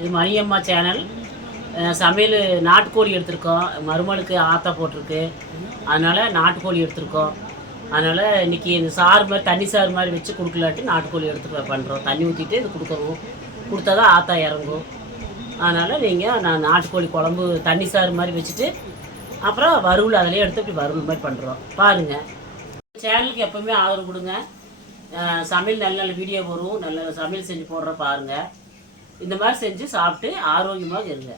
இது மணியம்மா சேனல். சமையல் நாட்டுக்கோழி எடுத்திருக்கோம். மருமகளுக்கு ஆத்தா போட்டிருக்கு, அதனால் நாட்டுக்கோழி எடுத்திருக்கோம். அதனால் இன்றைக்கி இந்த சாறு மாதிரி தண்ணி சாறு மாதிரி வச்சு கொடுக்கலாட்டி நாட்டுக்கோழி எடுத்து பண்ணுறோம். தண்ணி ஊற்றிட்டு இது கொடுக்குறோம், கொடுத்தா தான் ஆத்தா இறங்கும். அதனால் நான் நாட்டுக்கோழி குழம்பு தண்ணி சாறு மாதிரி வச்சுட்டு அப்புறம் வறுவல் அதிலே எடுத்து இப்படி வறுவல் மாதிரி பண்ணுறோம். பாருங்கள், சேனலுக்கு எப்போவுமே ஆதரவு கொடுங்க. சமையல் நல்ல நல்ல வீடியோ வரும், நல்ல நல்ல சமையல் செஞ்சு போடுற பாருங்கள். இந்த மாதிரி செஞ்சு சாப்பிட்டு ஆரோக்கியமாக இருங்க.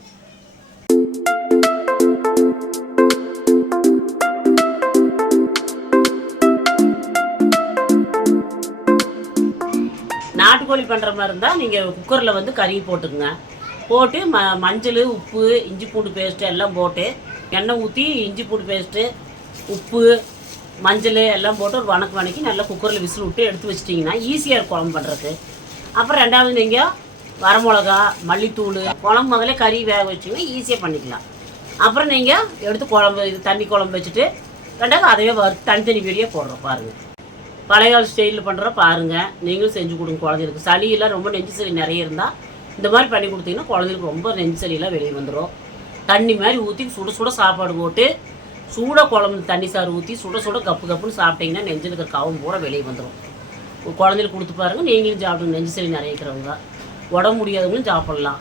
நாட்டுக்கோழி பண்ணுற மாதிரி இருந்தால் நீங்கள் குக்கரில் வந்து கறி போட்டுக்குங்க. போட்டு மஞ்சள், உப்பு, இஞ்சி பூண்டு பேஸ்ட்டு எல்லாம் போட்டு எண்ணெய் ஊற்றி இஞ்சி பூண்டு பேஸ்ட்டு, உப்பு, மஞ்சள் எல்லாம் போட்டு ஒரு வணக்கி நல்லா குக்கரில் விசில் விட்டு எடுத்து வச்சிட்டிங்கன்னா ஈஸியாக இருக்கும் குழம்பு பண்ணுறதுக்கு. அப்புறம் ரெண்டாவது நீங்கள் வரமிளகா, மல்லித்தூள், குழம்பு முதல்ல கறி வேக வச்சிங்கன்னா ஈஸியாக பண்ணிக்கலாம். அப்புறம் நீங்கள் எடுத்து குழம்பு இது தண்ணி குழம்பு வச்சுட்டு ரெண்டாவது அதையே வறுத்து தனித்தனி வீடியோ போடுறோம் பாருங்கள். பழைய ஸ்டைலில் பண்ணுற பாருங்கள், நீங்களும் செஞ்சு கொடுங்க. குழந்தைகளுக்கு சளியெல்லாம் ரொம்ப நெஞ்சு சளி நிறைய இருந்தால் இந்த மாதிரி பண்ணி கொடுத்தீங்கன்னா குழந்தைகளுக்கு ரொம்ப நெஞ்சு சளியெல்லாம் வெளியே வந்துடும். தண்ணி மாதிரி ஊற்றி சுட சுட சாப்பாடு போட்டு சூட குழம்பு தண்ணி சாறு ஊற்றி சுட சுட கப்பு கப்புன்னு சாப்பிட்டிங்கன்னா நெஞ்சில் இருக்கிற கவம் பூரா வெளியே வந்துடும். குழந்தைகளுக்கு கொடுத்து பாருங்கள், நீங்களும் சாப்பிடுங்க. நெஞ்சு சளி நிறைய இருக்கிறவங்க, உடம்பு முடியாதவங்களும் சாப்பிட்லாம்,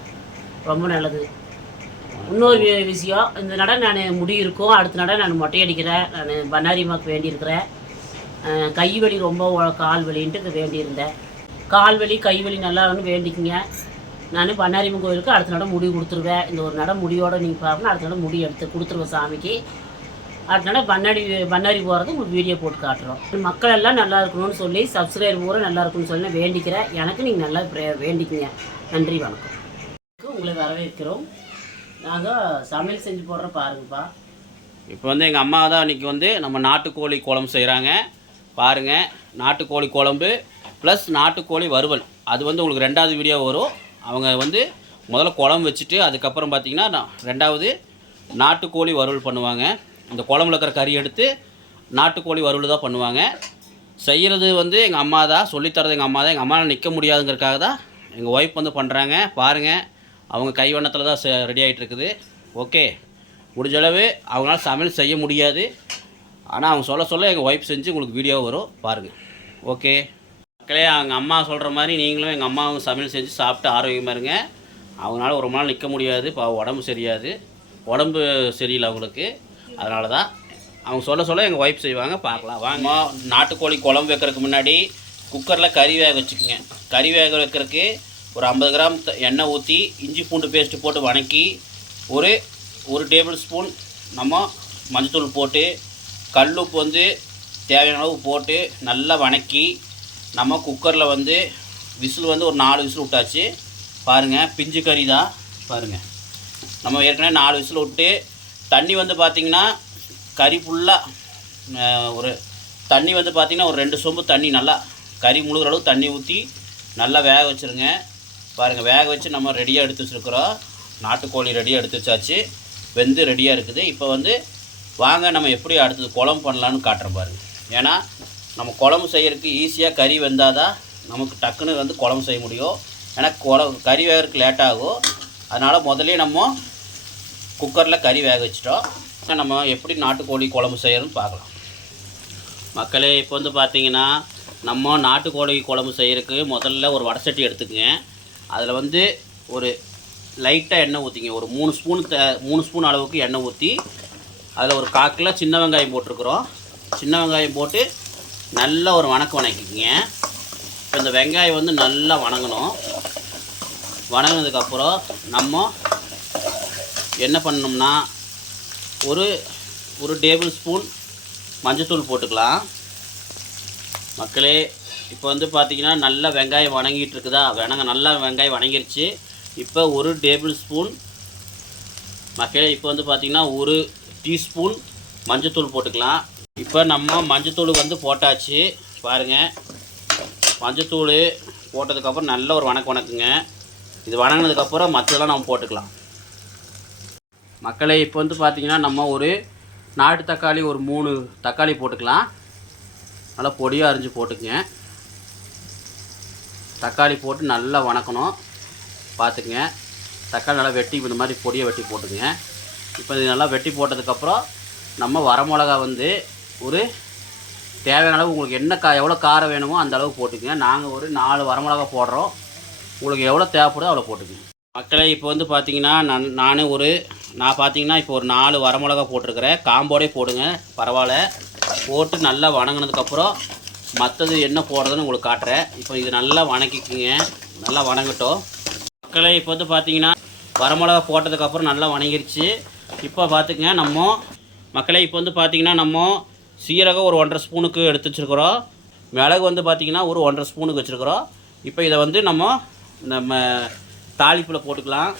ரொம்ப நல்லது. இன்னொரு விஷயம், இந்த நடை நான் முடி இருக்கும், அடுத்த நடை நான் மொட்டை அடிக்கிறேன். நான் பண்ணாரியம்மாவுக்கு வேண்டியிருக்கிறேன். கை வலி ரொம்ப கால் வலின்ட்டு வேண்டியிருந்தேன். கால் வலி கை வலி நல்லான்னு வேண்டிக்குங்க. நான் பண்ணாரியம்மன் கோயிலுக்கு அடுத்த நடை முடி கொடுத்துருவேன். இந்த ஒரு நடை முடியோடு நீங்கள் பார்க்கணும். அடுத்த நடை முடி எடுத்து கொடுத்துருவேன் சாமிக்கு. அடுத்த நடை பண்ணாரி போகிறது உங்களுக்கு வீடியோ போட்டு காட்டுறோம். மக்கள் எல்லாம் நல்லா இருக்கணும்னு சொல்லி சப்ஸ்கிரைபர் பூரா நல்லா இருக்குன்னு சொல்லி நான் வேண்டிக்கிறேன். எனக்கு நீங்கள் நல்லா வேண்டிக்குங்க. நன்றி, வணக்கம். உங்களை வரவேற்கிறோம். நாங்கள் சமையல் செஞ்சு போடுற பாருங்கப்பா. இப்போ வந்து எங்கள் அம்மா தான் இன்றைக்கி வந்து நம்ம நாட்டுக்கோழி குழம்பு செய்கிறாங்க பாருங்கள். நாட்டுக்கோழி குழம்பு ப்ளஸ் நாட்டுக்கோழி வறுவல், அது வந்து உங்களுக்கு ரெண்டாவது வீடியோ வரும். அவங்க வந்து முதல்ல குழம்பு வச்சுட்டு அதுக்கப்புறம் பார்த்திங்கன்னா ரெண்டாவது நாட்டுக்கோழி வறுவல் பண்ணுவாங்க. இந்த குழம்புல இருக்கிற கறி எடுத்து நாட்டுக்கோழி வறுவல் தான் பண்ணுவாங்க. செய்கிறது வந்து எங்கள் அம்மா தான், சொல்லித்தரது எங்கள் அம்மா தான். எங்கள் அம்மாவில் நிற்க முடியாதுங்கிறதுக்காக தான் எங்கள் ஒய்ஃப் வந்து பண்ணுறாங்க பாருங்கள். அவங்க கைவண்ணத்தில் தான் ரெடி ஆகிட்டு இருக்குது. ஓகே, முடிஞ்சளவு அவங்களால சமையல் செய்ய முடியாது, ஆனால் அவங்க சொல்ல எங்கள் ஒய்ஃப் செஞ்சு உங்களுக்கு வீடியோ வரும் பாருங்கள். ஓகே மக்களே, அவங்க அம்மா சொல்கிற மாதிரி நீங்களும் எங்கள் அம்மாவும் சமையல் செஞ்சு சாப்பிட்டு ஆரோக்கியமாக இருங்க. அவங்களால ஒரு நாள் நிற்க முடியாது, உடம்பு சரியில்லை அவங்களுக்கு. அதனால தான் அவங்க சொல்ல எங்கள் ஒய்ஃப் செய்வாங்க. பார்க்கலாம் வாங்க. நாட்டுக்கோழி குழம்பு வைக்கிறதுக்கு முன்னாடி குக்கரில் கறி வேக வச்சுக்கோங்க. கறி வேக வைக்கிறதுக்கு ஒரு 50 கிராம் எண்ணெய் ஊற்றி இஞ்சி பூண்டு பேஸ்ட்டு போட்டு வணக்கி ஒரு டேபிள் ஸ்பூன் நம்ம மஞ்சத்தூள் போட்டு கல்லுப்பு வந்து தேவையான அளவு போட்டு நல்லா வணக்கி நம்ம குக்கரில் வந்து விசில் வந்து ஒரு 4 விசில் விட்டாச்சு பாருங்கள். பிஞ்சு கறி தான் பாருங்கள். நம்ம ஏற்கனவே 4 விசில் விட்டு தண்ணி வந்து பார்த்திங்கன்னா கறி ஃபுல்லாக ஒரு தண்ணி வந்து பார்த்திங்கன்னா ஒரு 2 சொம்பு தண்ணி நல்லா கறி முழுகிற அளவு தண்ணி ஊற்றி நல்லா வேக வச்சுருங்க பாருங்கள். வேக வச்சு நம்ம ரெடியாக எடுத்து வச்சுருக்குறோம். நாட்டுக்கோழி ரெடியாக எடுத்து வச்சாச்சு, வெந்து ரெடியாக இருக்குது. இப்போ வந்து வாங்க நம்ம எப்படி அடுத்தது குழம்பு பண்ணலான்னு காட்டுறோம் பாருங்கள். ஏன்னா நம்ம குழம்பு செய்கிறதுக்கு ஈஸியாக கறி வெந்தால் தான் நமக்கு டக்குன்னு வந்து குழம்பு செய்ய முடியும். ஏன்னா கறி வேகிறதுக்கு லேட் ஆகும். அதனால் முதலே நம்ம குக்கரில் கறி வேக வச்சிட்டோம். நம்ம எப்படி நாட்டுக்கோழி குழம்பு செய்யறதுன்னு பார்க்கலாம் மக்களே. இப்போ வந்து பார்த்திங்கன்னா நம்ம நாட்டுக்கோழி குழம்பு செய்கிறதுக்கு முதல்ல ஒரு வடை சட்டி எடுத்துக்கங்க. அதில் வந்து ஒரு லைட்டாக எண்ணெய் ஊற்றிங்க. ஒரு 3 ஸ்பூன் அளவுக்கு எண்ணெய் ஊற்றி அதில் ஒரு 1/4 கிலோ சின்ன வெங்காயம் போட்டிருக்குறோம். சின்ன வெங்காயம் போட்டு நல்லா ஒரு வணக்கிக்கிங்க. இப்போ இந்த வெங்காயம் வந்து நல்லா வணங்கணும். வணங்கினதுக்கப்புறம் நம்ம என்ன பண்ணணும்னா ஒரு டேபிள் ஸ்பூன் மஞ்சத்தூள் போட்டுக்கலாம் மக்களே. இப்போ வந்து பார்த்திங்கன்னா நல்லா வெங்காயம் வணங்கிட்டு இருக்குதா, நல்லா வெங்காயம் வணங்கிருச்சு. இப்போ ஒரு டேபிள் ஸ்பூன் மக்களே, இப்போ வந்து பார்த்திங்கன்னா 1 டீஸ்பூன் மஞ்சத்தூள் போட்டுக்கலாம். இப்போ நம்ம மஞ்சத்தூள் வந்து போட்டாச்சு பாருங்கள். மஞ்சத்தூள் போட்டதுக்கப்புறம் நல்ல ஒரு வணக்குங்க. இது வணங்கினதுக்கப்புறம் மற்றதெல்லாம் நம்ம போட்டுக்கலாம் மக்களே. இப்போ வந்து பார்த்திங்கன்னா நம்ம ஒரு நாட்டு தக்காளி ஒரு 3 தக்காளி போட்டுக்கலாம். நல்லா பொடியாக அரிஞ்சு போட்டுக்குங்க. தக்காளி போட்டு நல்லா வணக்கணும் பார்த்துக்குங்க. தக்காளி நல்லா வெட்டி இந்த மாதிரி பொடியை வெட்டி போட்டுங்க. இப்போ இது நல்லா வெட்டி போட்டதுக்கப்புறம் நம்ம வரமிளகா வந்து ஒரு தேவையான அளவு உங்களுக்கு என்ன எவ்வளோ காரம் வேணுமோ அந்த அளவு போட்டுக்கங்க. நாங்கள் ஒரு 4 வரமிளகா போடுறோம். உங்களுக்கு எவ்வளோ தேவைப்படுதோ அவ்வளோ போட்டுக்கங்க. மக்களே இப்போ வந்து பார்த்தீங்கன்னா நான் பார்த்தீங்கன்னா இப்போ ஒரு 4 வரமிளகா போட்டிருக்கிறேன். காம்போடே போடுங்க பரவாயில்ல. போட்டு நல்லா வணங்கினதுக்கப்புறம் மற்றது என்ன போடுறதுன்னு உங்களுக்கு காட்டுறேன். இப்போ இது நல்லா வணக்கிக்குங்க. நல்லா வணங்கட்டும். மக்களே இப்போ வந்து பார்த்தீங்கன்னா வரமிளகா போட்டதுக்கப்புறம் நல்லா வணங்கிருச்சு. இப்போ பார்த்துக்குங்க மக்களே இப்போ வந்து பார்த்தீங்கன்னா நம்ம சீரகம் ஒரு 1.5 ஸ்பூனுக்கு எடுத்து வச்சுருக்குறோம். மிளகு வந்து பார்த்திங்கன்னா ஒரு 1.5 ஸ்பூனுக்கு வச்சுருக்குறோம். இப்போ இதை வந்து நம்ம தாளிப்பில் போட்டுக்கலாம்.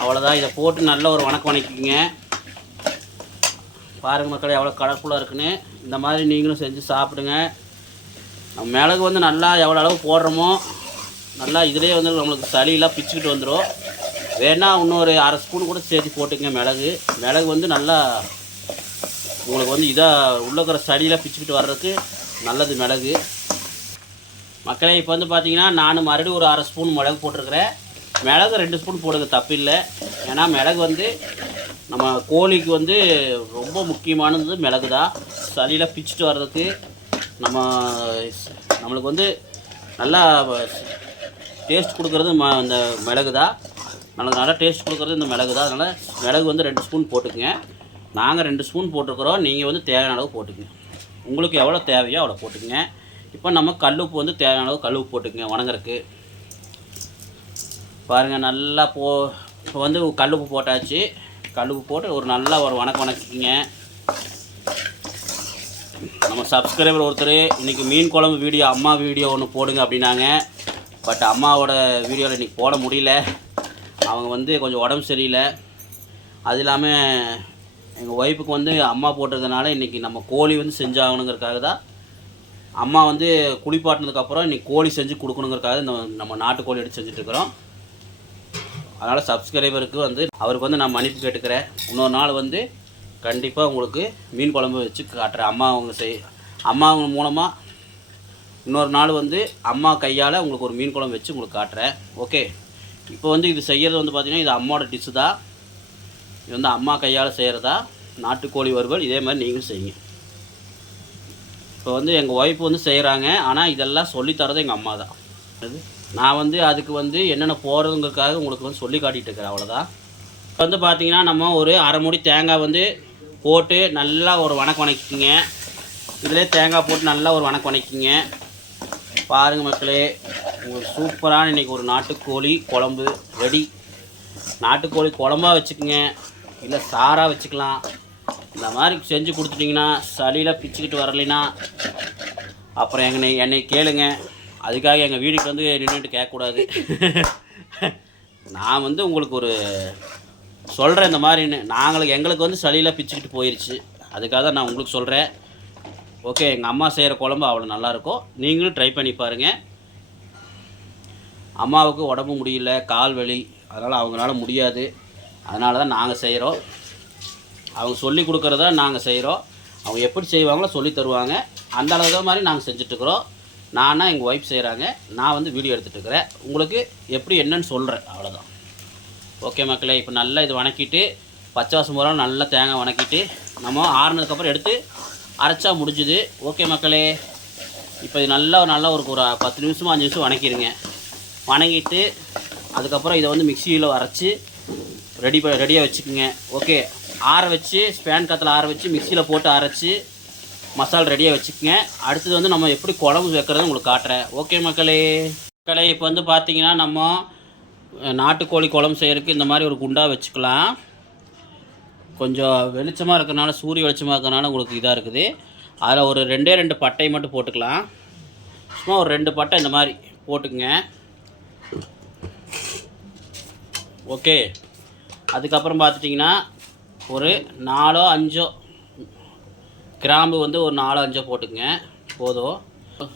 அவ்வளோதான். இதை போட்டு நல்ல ஒரு வணக்கிங்க. பாருங்கள் மக்களே எவ்வளோ கலர்ஃபுல்லாக இருக்குன்னு. இந்த மாதிரி நீங்களும் செஞ்சு சாப்பிடுங்க. நம்ம மிளகு வந்து நல்லா எவ்வளோ அளவு போடுறோமோ நல்லா இதிலே வந்து நம்மளுக்கு சளியெல்லாம் பிச்சுக்கிட்டு வந்துடும். வேணால் இன்னொரு 1/2 ஸ்பூன் கூட சேர்த்து போட்டுங்க. மிளகு வந்து நல்லா உங்களுக்கு வந்து இதாக உள்ளக்கிற சளியெல்லாம் பிச்சுக்கிட்டு வர்றதுக்கு நல்லது மிளகு. மக்களே இப்போ வந்து பார்த்தீங்கன்னா நான் மறுபடியும் ஒரு 1/2 ஸ்பூன் மிளகு போட்டிருக்கிறேன். மிளகு 2 ஸ்பூன் போடுங்க தப்பில்லை. ஏன்னா மிளகு வந்து நம்ம கோழிக்கு வந்து ரொம்ப முக்கியமானது மிளகு தான். சளியெல்லாம் பிச்சுட்டு வர்றதுக்கு நம்மளுக்கு வந்து நல்லா டேஸ்ட் கொடுக்குறது இந்த மிளகு தான். நம்மளுக்கு நல்லா டேஸ்ட் கொடுக்குறது இந்த மிளகு தான். அதனால் மிளகு வந்து 2 ஸ்பூன் போட்டுக்குங்க. நாங்கள் 2 ஸ்பூன் போட்டிருக்கிறோம். நீங்கள் வந்து தேவையான அளவு போட்டுக்குங்க. உங்களுக்கு எவ்வளோ தேவையோ அவ்வளோ போட்டுக்குங்க. இப்போ நம்ம கல்லுப்பு வந்து தேவையான அளவு கல்லுப்பு போட்டுக்குங்க வணங்குறதுக்கு. பாருங்கள் நல்லா இப்போ வந்து கல்லுப்பு போட்டாச்சு. கல்லுப்பு போட்டு ஒரு நல்லா ஒரு வணக்கிங்க. நம்ம சப்ஸ்கிரைபர் ஒருத்தர் இன்றைக்கி மீன் குழம்பு வீடியோ அம்மா வீடியோ ஒன்று போடுங்க அப்படின்னாங்க. பட் அம்மாவோட வீடியோவில் இன்றைக்கி போட முடியல. அவங்க வந்து கொஞ்சம் உடம்பு சரியில்லை. அது இல்லாமல் எங்கள் ஒய்ஃபுக்கு வந்து அம்மா போட்டிருக்கனால இன்றைக்கி நம்ம கோழி வந்து செஞ்சாகணுங்கிறதுக்காக தான் அம்மா வந்து குளிப்பாட்டினதுக்கப்புறம் இன்றைக்கி கோழி செஞ்சு கொடுக்கணுங்கிறதுக்காக நம்ம நாட்டுக்கோழி எடுத்து செஞ்சுட்ருக்குறோம். அதனால் சப்ஸ்கிரைபருக்கு வந்து அவருக்கு வந்து நான் மன்னிப்பு கேட்டுக்கிறேன். இன்னொரு நாள் வந்து கண்டிப்பாக உங்களுக்கு மீன் குழம்பு வச்சு காட்டுறேன். அம்மா அவங்க மூலமாக இன்னொரு நாள் வந்து அம்மா கையால் உங்களுக்கு ஒரு மீன் குழம்பு வச்சு உங்களுக்கு காட்டுறேன். ஓகே. இப்போ வந்து இது செய்கிறது வந்து பார்த்திங்கன்னா இது அம்மாவோட டிஷ்ஷு தான். இது வந்து அம்மா கையால் செய்கிறதா நாட்டுக்கோழி வறுவல். இதே மாதிரி நீங்களும் செய்யுங்க. இப்போ வந்து எங்கள் ஒய்ஃப் வந்து செய்கிறாங்க. ஆனால் இதெல்லாம் சொல்லித்தரது எங்கள் அம்மா தான். நான் வந்து அதுக்கு வந்து என்னென்ன போகிறதுங்கிறதுக்காக உங்களுக்கு வந்து சொல்லி காட்டிகிட்டு இருக்கிறேன். அவ்வளோதான். இப்போ வந்து பார்த்திங்கன்னா நம்ம ஒரு 1/2 மூடி தேங்காய் வந்து போட்டு நல்லா ஒரு வணக்கிங்க. இதிலே தேங்காய் போட்டு நல்லா ஒரு வணக்கிங்க. பாருங்கள் மக்களே உங்களுக்கு சூப்பரான இன்றைக்கி ஒரு நாட்டுக்கோழி குழம்பு ரெடி. நாட்டுக்கோழி குழம்பா வச்சுக்கோங்க, இல்லை சாராக வச்சுக்கலாம். இந்த மாதிரி செஞ்சு கொடுத்துட்டிங்கன்னா சளியில் பிச்சுக்கிட்டு வரலைன்னா அப்புறம் என்னை கேளுங்க. அதுக்காக எங்கள் வீட்டுக்கு வந்து நின்றுட்டு கேட்கக்கூடாது. நான் வந்து உங்களுக்கு ஒரு சொல்கிறேன் இந்த மாதிரின்னு. எங்களுக்கு வந்து சளியில் பிச்சுக்கிட்டு போயிடுச்சு. அதுக்காக தான் நான் உங்களுக்கு சொல்கிறேன். ஓகே. எங்கள் அம்மா செய்கிற குழம்பு அவ்வளோ நல்லாயிருக்கும். நீங்களும் ட்ரை பண்ணி பாருங்கள். அம்மாவுக்கு உடம்பு முடியல, கால் வலி, அதனால் அவங்களால முடியாது. அதனால தான் நாங்கள் செய்கிறோம். அவங்க சொல்லி கொடுக்குறத நாங்கள் செய்கிறோம். அவங்க எப்படி செய்வாங்களோ சொல்லி தருவாங்க. அந்த அளவு மாதிரி நாங்கள் செஞ்சிட்ருக்குறோம். நானாக எங்கள் ஒய்ஃப் செய்கிறாங்க. நான் வந்து வீடியோ எடுத்துகிட்ருக்கிறேன். உங்களுக்கு எப்படி என்னன்னு சொல்கிறேன். அவ்வளோதான். ஓகே மக்களே. இப்போ நல்லா இது வணக்கிட்டு பச்சை வாசம் போகிறோம். நல்லா தேங்காய் வணக்கிட்டு நம்ம ஆறுனதுக்கப்புறம் எடுத்து அரைச்சா முடிஞ்சுது. ஓகே மக்களே. இப்போ இது நல்லா ஒரு 10 நிமிஷமோ 5 நிமிஷம் வணக்கிடுங்க. வணங்கிட்டு அதுக்கப்புறம் இதை வந்து மிக்சியில் அரைச்சி ரெடியாக வச்சுக்கோங்க. ஓகே. ஆற வச்சு ஸ்பேன் காற்றுல ஆற வச்சு மிக்சியில் போட்டு அரைச்சி மசாலா ரெடியாக வச்சுக்கோங்க. அடுத்தது வந்து நம்ம எப்படி குழம்பு வைக்கிறது உங்களுக்கு காட்டுறேன். ஓகே மக்களே. இப்போ வந்து பார்த்திங்கன்னா நம்ம நாட்டுக்கோழி குழம்பு செய்கிறதுக்கு இந்த மாதிரி ஒரு குண்டா வச்சுக்கலாம். கொஞ்சம் வெளிச்சமாக இருக்கிறனால, சூரிய வெளிச்சமாக இருக்கிறனால உங்களுக்கு இதாக இருக்குது. அதில் ஒரு 2 பட்டை மட்டும் போட்டுக்கலாம். சும்மா ஒரு 2 பட்டை இந்த மாதிரி போட்டுக்குங்க. ஓகே. அதுக்கப்புறம் பார்த்துட்டிங்கன்னா ஒரு 4-5 கிராம்பு வந்து ஒரு 4-5 போட்டுக்குங்க. போதும்.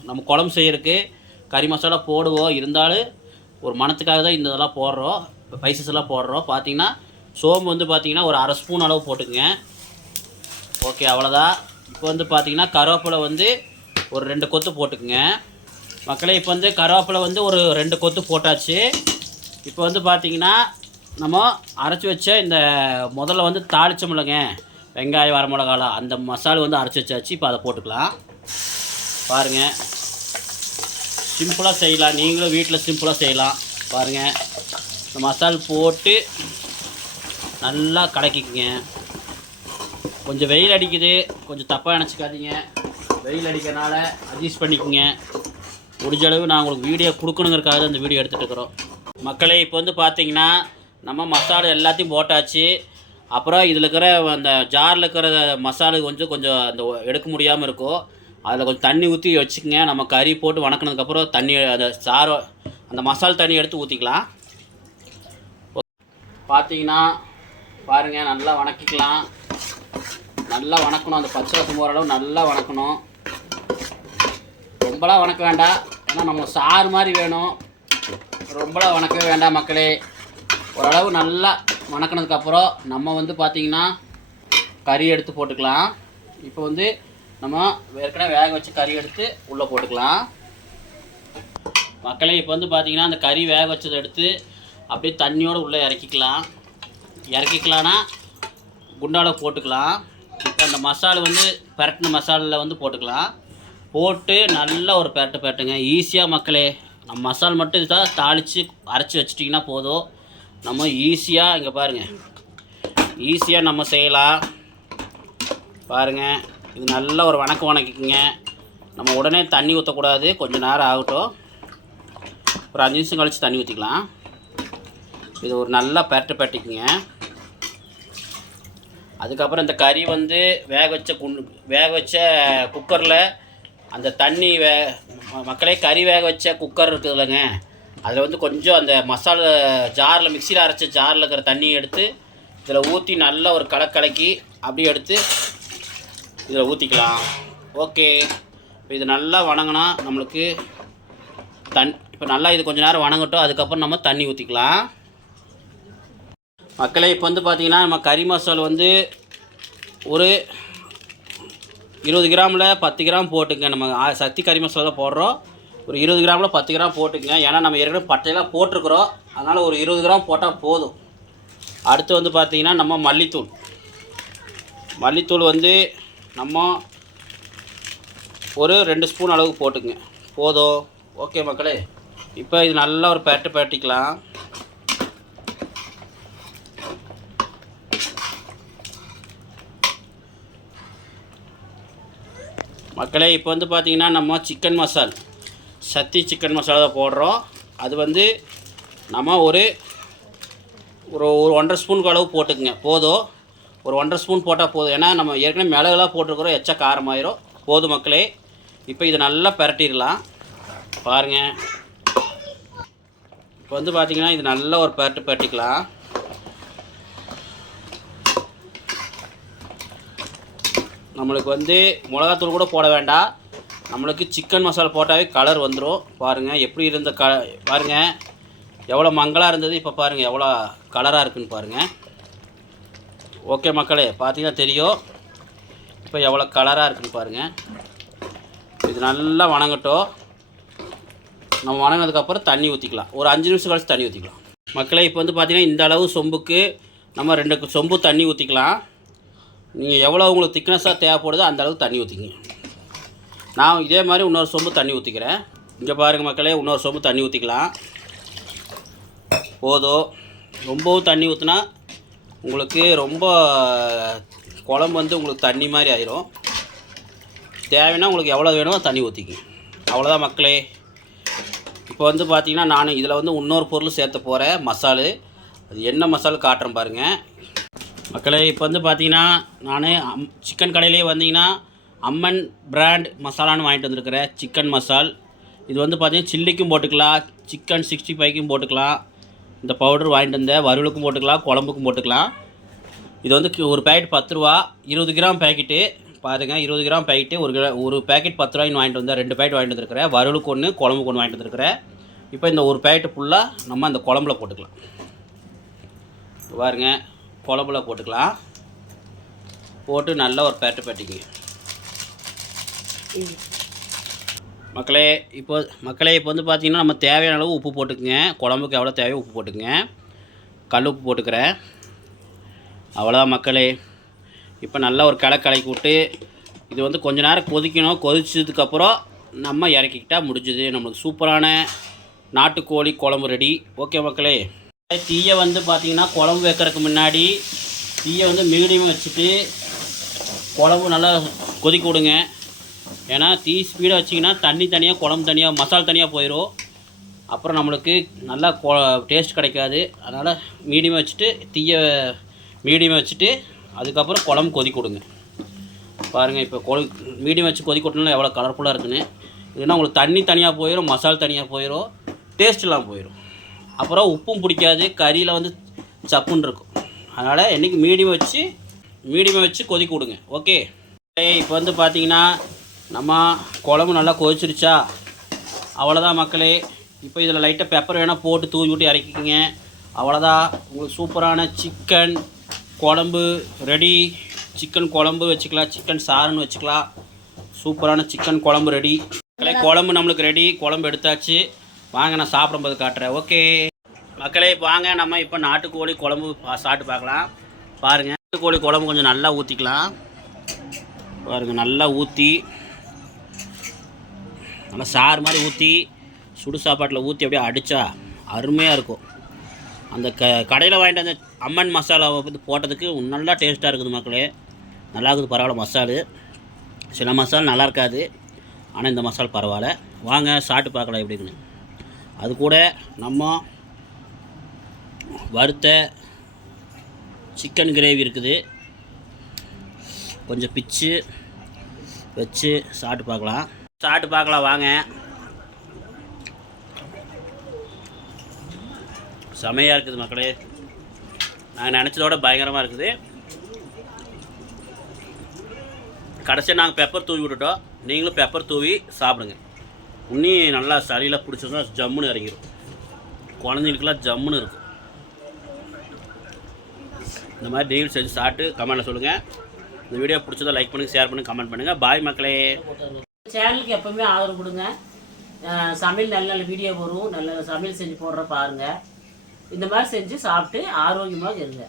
நம்ம குழம்பு செய்கிறதுக்கு கறி மசாலா போடுவோம். இருந்தாலும் ஒரு மணத்துக்காக தான் இந்த இதெல்லாம் போடுறோம், ஸ்பைசஸ் எல்லாம் போடுறோம். பார்த்திங்கன்னா சோம்பு வந்து பார்த்திங்கன்னா ஒரு 1/2 ஸ்பூன் அளவு போட்டுக்குங்க. ஓகே. அவ்வளோதான். இப்போ வந்து பார்த்திங்கன்னா கருவேப்பிலை வந்து ஒரு 2 கொத்து போட்டுக்குங்க. மக்களே இப்போ வந்து கருவேப்பிலை வந்து ஒரு 2 கொத்து போட்டாச்சு. இப்போ வந்து பார்த்தீங்கன்னா நம்ம அரைச்சி வச்ச இந்த முதல்ல வந்து தாளிச்சோம்லங்க வெங்காயம் வரமிளகாலாம் அந்த மசாலா வந்து அரைச்சி வச்சாச்சு. இப்போ அதை போட்டுக்கலாம். பாருங்கள், சிம்பிளாக செய்யலாம், நீங்களும் வீட்டில் சிம்பிளாக செய்யலாம். பாருங்கள், இந்த மசால் போட்டு நல்லா கலக்கிக்குங்க. கொஞ்சம் வெயில் அடிக்குது, கொஞ்சம் தப்பாக நினச்சிக்காதீங்க. வெயில் அடிக்கிறனால அட்ஜஸ்ட் பண்ணிக்கோங்க. முடிஞ்ச அளவு நான் உங்களுக்கு வீடியோ கொடுக்கணுங்கிறக்காக அந்த வீடியோ எடுத்துகிட்டு இருக்கிறோம். மக்களே, இப்போ வந்து பார்த்தீங்கன்னா நம்ம மசாலா எல்லாத்தையும் போட்டாச்சு. அப்புறம் இதில் இருக்கிற அந்த ஜாரில் இருக்கிற மசாலா கொஞ்சம் அந்த எடுக்க முடியாமல் இருக்கும். அதில் கொஞ்சம் தண்ணி ஊற்றி வச்சுக்கோங்க. நம்ம கறி போட்டு வணக்கினதுக்கப்புறம் தண்ணி அந்த சாறு அந்த மசாலா தண்ணி எடுத்து ஊற்றிக்கலாம். பார்த்தீங்கன்னா பாருங்கள், நல்லா வணக்கிக்கலாம். நல்லா வணக்கணும், அந்த பச்சை ரசம் போகிற அளவு நல்லா வணக்கணும். ரொம்பலாம் வணக்க வேண்டாம், ஏன்னா நம்ம சாறு மாதிரி வேணும். ரொம்பலாம் வணக்கவே வேண்டாம் மக்களே. ஓரளவு நல்லா வணக்கினதுக்கப்புறம் நம்ம வந்து பார்த்திங்கன்னா கறி எடுத்து போட்டுக்கலாம். இப்போ வந்து நம்ம ஏற்கனவே வேக வச்சு கறி எடுத்து உள்ளே போட்டுக்கலாம். மக்களே, இப்போ வந்து பார்த்திங்கன்னா அந்த கறி வேக வச்சதை எடுத்து அப்படியே தண்ணியோடு உள்ளே இறக்கிக்கலான்னா குண்டாவில் போட்டுக்கலாம். இப்போ அந்த மசாலா வந்து பரட்டின மசாலில் வந்து போட்டுக்கலாம். போட்டு நல்லா ஒரு பெரட்டுங்க. ஈஸியாக மக்களே, நம்ம மசாலா மட்டும் இதாக தாளித்து அரைச்சி வச்சிட்டிங்கன்னா போதும். நம்ம ஈஸியாக இங்கே பாருங்கள், ஈஸியாக நம்ம செய்யலாம். பாருங்கள், இது நல்லா ஒரு வணக்கிக்குங்க. நம்ம உடனே தண்ணி ஊற்றக்கூடாது, கொஞ்சம் நேரம் ஆகட்டும். ஒரு 5 நிமிஷம் கழித்து தண்ணி ஊற்றிக்கலாம். இது ஒரு நல்லா பெரட்டிக்குங்க. அதுக்கப்புறம் இந்த கறி வந்து வேக வச்ச குக்கரில் அந்த தண்ணி மக்களே, கறி வேக வச்ச குக்கர் இருக்குது இல்லைங்க, அதில் வந்து கொஞ்சம் அந்த மசாலா ஜாரில் மிக்சியில் அரைச்ச ஜாரில் இருக்கிற தண்ணியை எடுத்து இதில் ஊற்றி நல்லா ஒரு கலக்கி அப்படியே எடுத்து இதில் ஊற்றிக்கலாம். ஓகே, இப்போ இது நல்லா வணங்கினா நம்மளுக்கு இப்போ நல்லா இது கொஞ்சம் நேரம் வணங்கட்டும். அதுக்கப்புறம் நம்ம தண்ணி ஊற்றிக்கலாம். மக்களே, இப்போ வந்து பார்த்திங்கன்னா நம்ம கறி மசாலா வந்து ஒரு 20 கிராமில் 10 கிராம் போட்டுங்க. நம்ம சக்தி கறி மசாலா தான் போடுறோம். ஒரு 20 கிராமில் 10 கிராம் போட்டுங்க. ஏன்னா நம்ம ஏற்கனவே பட்டையெல்லாம் போட்டிருக்கிறோம், அதனால் ஒரு 20 கிராம் போட்டால் போதும். அடுத்து வந்து பார்த்திங்கன்னா நம்ம மல்லித்தூள் வந்து நம்ம ஒரு 2 ஸ்பூன் அளவுக்கு போட்டுங்க, போதும். ஓகே மக்களே, இப்போ இது நல்லா ஒரு பெரட்டிக்கலாம். மக்களே, இப்போ வந்து பார்த்திங்கன்னா நம்ம சிக்கன் மசால் சக்தி சிக்கன் மசாலா தான் போடுறோம். அது வந்து நம்ம ஒரு 1.5 ஸ்பூனுக்கு அளவு போட்டுக்குங்க, போதும். ஒரு 1.5 ஸ்பூன் போட்டால் போதும். ஏன்னா நம்ம ஏற்கனவே மிளகுலாம் போட்டிருக்கிறோம், எச்சா காரமாயிரும். போதும் மக்களே. இப்போ இதை நல்லா பெரட்டிடலாம். பாருங்கள், இப்போ வந்து பார்த்திங்கன்னா இது நல்லா ஒரு பெரட்டிக்கலாம். நம்மளுக்கு வந்து மிளகாத்தூள் கூட போட வேண்டாம், நம்மளுக்கு சிக்கன் மசாலா போட்டாவே கலர் வந்துடும். பாருங்கள் எப்படி இருந்த பாருங்கள் எவ்வளோ மங்கலாக இருந்தது, இப்போ பாருங்கள் எவ்வளோ கலராக இருக்குதுன்னு பாருங்கள். ஓகே மக்களே, பார்த்தீங்கன்னா தெரியும் இப்போ எவ்வளோ கலராக இருக்குதுன்னு பாருங்கள். இது நல்லா வணங்கட்டும். நம்ம வணங்கினதுக்கப்புறம் தண்ணி ஊற்றிக்கலாம். ஒரு 5 நிமிஷம் கழிச்சு தண்ணி ஊற்றிக்கலாம். மக்களே, இப்போ வந்து பார்த்திங்கன்னா இந்த அளவு சொம்புக்கு நம்ம 2 சொம்பு தண்ணி ஊற்றிக்கலாம். நீங்கள் எவ்வளோ உங்களுக்கு திக்னஸாக தேவைப்படுதோ அந்த அளவுக்கு தண்ணி ஊற்றிக்கிங்க. நான் இதே மாதிரி இன்னொரு சொம்பு தண்ணி ஊற்றிக்கிறேன். இங்கே பாருங்கள் மக்களே, இன்னொரு சொம்பு தண்ணி ஊற்றிக்கலாம், போதும். ரொம்பவும் தண்ணி ஊற்றினா உங்களுக்கு ரொம்ப குழம்பு வந்து உங்களுக்கு தண்ணி மாதிரி ஆயிரும். தேவைன்னா உங்களுக்கு எவ்வளோ வேணுமோ தண்ணி ஊற்றிக்கிங்க. அவ்வளோதான் மக்களே. இப்போ வந்து பார்த்திங்கன்னா நான் இதில் வந்து இன்னொரு பொருள் சேர்த்த போகிறேன், மசாலு. அது என்ன மசாலா காட்டுறேன் பாருங்கள் மக்களே. இப்போ வந்து பார்த்திங்கன்னா நான் சிக்கன் கடையிலே வந்தீங்கன்னா அம்மன் பிராண்ட் மசாலான்னு வாங்கிட்டு வந்திருக்கிறேன், சிக்கன் மசால். இது வந்து பார்த்திங்கன்னா சில்லிக்கும் போட்டுக்கலாம், சிக்கன் 65க்கும் போட்டுக்கலாம். இந்த பவுடர் வாங்கிட்டு வந்தேன், வறுவலுக்கும் போட்டுக்கலாம், குழம்புக்கும் போட்டுக்கலாம். இது வந்து ஒரு பேக்கெட் 10 ரூபா, 20 கிராம் பேக்கெட்டு. பாருங்கள், 20 கிராம் பேக்கெட்டு, ஒரு பேக்கெட் 10 ரூபாய்னு வாங்கிட்டு வந்தேன். 2 பேக்கெட் வாங்கிட்டு வந்துருக்கிறேன், வறுவலுக்கு ஒன்று, குழம்புக்கு ஒன்று வாங்கிட்டு வந்துருக்கிறேன். இப்போ இந்த ஒரு பேக்கெட்டு ஃபுல்லாக நம்ம அந்த குழம்புல போட்டுக்கலாம். பாருங்கள், குழம்புல போட்டுக்கலாம். போட்டு நல்லா ஒரு பெரட்டிங்க. மக்களே இப்போ வந்து பார்த்திங்கன்னா நம்ம தேவையான அளவு உப்பு போட்டுக்குங்க. குழம்புக்கு எவ்வளோ தேவையோ உப்பு போட்டுக்குங்க. கல் உப்பு போட்டுக்கிறேன். அவ்வளோதான் மக்களே. இப்போ நல்லா ஒரு கலக்கி விட்டு இது வந்து கொஞ்ச நேரம் கொதிக்கணும். கொதிச்சதுக்கப்புறம் நம்ம இறக்கிக்கிட்டால் முடிஞ்சுது. நம்மளுக்கு சூப்பரான நாட்டுக்கோழி குழம்பு ரெடி. ஓகே மக்களே. தீயை வந்து பார்த்திங்கன்னா குழம்பு வைக்கிறதுக்கு முன்னாடி தீயை வந்து மீடியம் வச்சுட்டு குழம்பு நல்லா கொதிக்க விடுங்க. ஏன்னா தீ ஸ்பீடாக வச்சிங்கன்னா தண்ணி தனியாக, குழம்பு தனியாக, மசாலா தனியாக போயிடும். அப்புறம் நம்மளுக்கு நல்லா டேஸ்ட் கிடைக்காது. அதனால் மீடியம் வச்சுட்டு தீயை மீடியம் வச்சுட்டு அதுக்கப்புறம் குழம்பு கொதிக்க விடுங்க. பாருங்கள் இப்போ மீடியம் வச்சு கொதிக்க விட்டனால எவ்வளோ கலர்ஃபுல்லாக இருக்குன்னு. இல்லைன்னா உங்களுக்கு தண்ணி தனியாக போயிடும், மசாலா தனியாக போயிடும், டேஸ்ட்லாம் போயிடும். அப்புறம் உப்பும் பிடிக்காது, கறியில் வந்து சப்புன்னு இருக்கும். அதனால் என்றைக்கு மீடியம் வச்சு கொதிக்க விடுங்க. ஓகே. இப்போ வந்து பார்த்திங்கன்னா நம்ம குழம்பு நல்லா கொதிச்சிருச்சா? அவ்வளோதான் மக்களே. இப்போ இதில் லைட்டாக பெப்பர் வேணால் போட்டு தூவி விட்டு இறக்கிக்கிங்க. அவ்வளோதான், உங்களுக்கு சூப்பரான சிக்கன் குழம்பு ரெடி. சிக்கன் குழம்பு வச்சுக்கலாம், சிக்கன் சாறுன்னு வச்சுக்கலாம். சூப்பரான சிக்கன் குழம்பு ரெடி. குழம்பு நம்மளுக்கு ரெடி. குழம்பு எடுத்தாச்சு. வாங்க நான் சாப்பிடும்போது காட்டுறேன். ஓகே மக்களே, வாங்க நம்ம இப்போ நாட்டுக்கோழி குழம்பு சாப்பிட்டு பார்க்கலாம். பாருங்கள், நாட்டுக்கோழி குழம்பு கொஞ்சம் நல்லா ஊற்றிக்கலாம். பாருங்கள், நல்லா ஊற்றி நல்லா சாறு மாதிரி ஊற்றி சுடு சாப்பாட்டில் ஊற்றி அப்படியே அடித்தா அருமையாக இருக்கும். அந்த கடையில் வாங்கிட்டு அந்த அம்மன் மசாலாவை வந்து போட்டதுக்கு நல்லா டேஸ்ட்டாக இருக்குது மக்களே. நல்லா இருக்குது, பரவாயில்ல. மசாலு சில மசாலா நல்லா இருக்காது, ஆனால் இந்த மசாலா பரவாயில்ல. வாங்க சாப்பிட்டு பார்க்கலாம் எப்படி இருக்குன்னு. அது கூட நம்ம வறுத்த சிக்கன் கிரேவி இருக்குது, கொஞ்சம் பிச்சு வச்சு சாப்பிட்டு பார்க்கலாம். வாங்க, செமையாக இருக்குது மக்களே. நாங்கள் நினச்சதோட பயங்கரமாக இருக்குது. கடைசியாக நாங்கள் பெப்பர் தூவி விட்டுட்டோம். நீங்களும் பெப்பர் தூவி சாப்பிடுங்க. இன்னும் நல்லா சளியில் பிடிச்சோன்னா ஜம்முன்னு இறங்கிடும். குழந்தைங்களுக்குலாம் ஜம்முன்னு இருக்கும். இந்த மாதிரி டெய்லி செஞ்சு சாப்பிட்டு கமெண்ட்டில் சொல்லுங்கள். இந்த வீடியோ பிடிச்சதை லைக் பண்ணுங்கள், ஷேர் பண்ணுங்கள், கமெண்ட் பண்ணுங்கள். பாய் மக்களே. சேனலுக்கு எப்போவுமே ஆதரவு கொடுங்க. சமையல் நல்ல நல்ல வீடியோ வரும், நல்ல சமையல் செஞ்சு போடுற பாருங்கள். இந்த மாதிரி செஞ்சு சாப்பிட்டு ஆரோக்கியமாக இருங்க.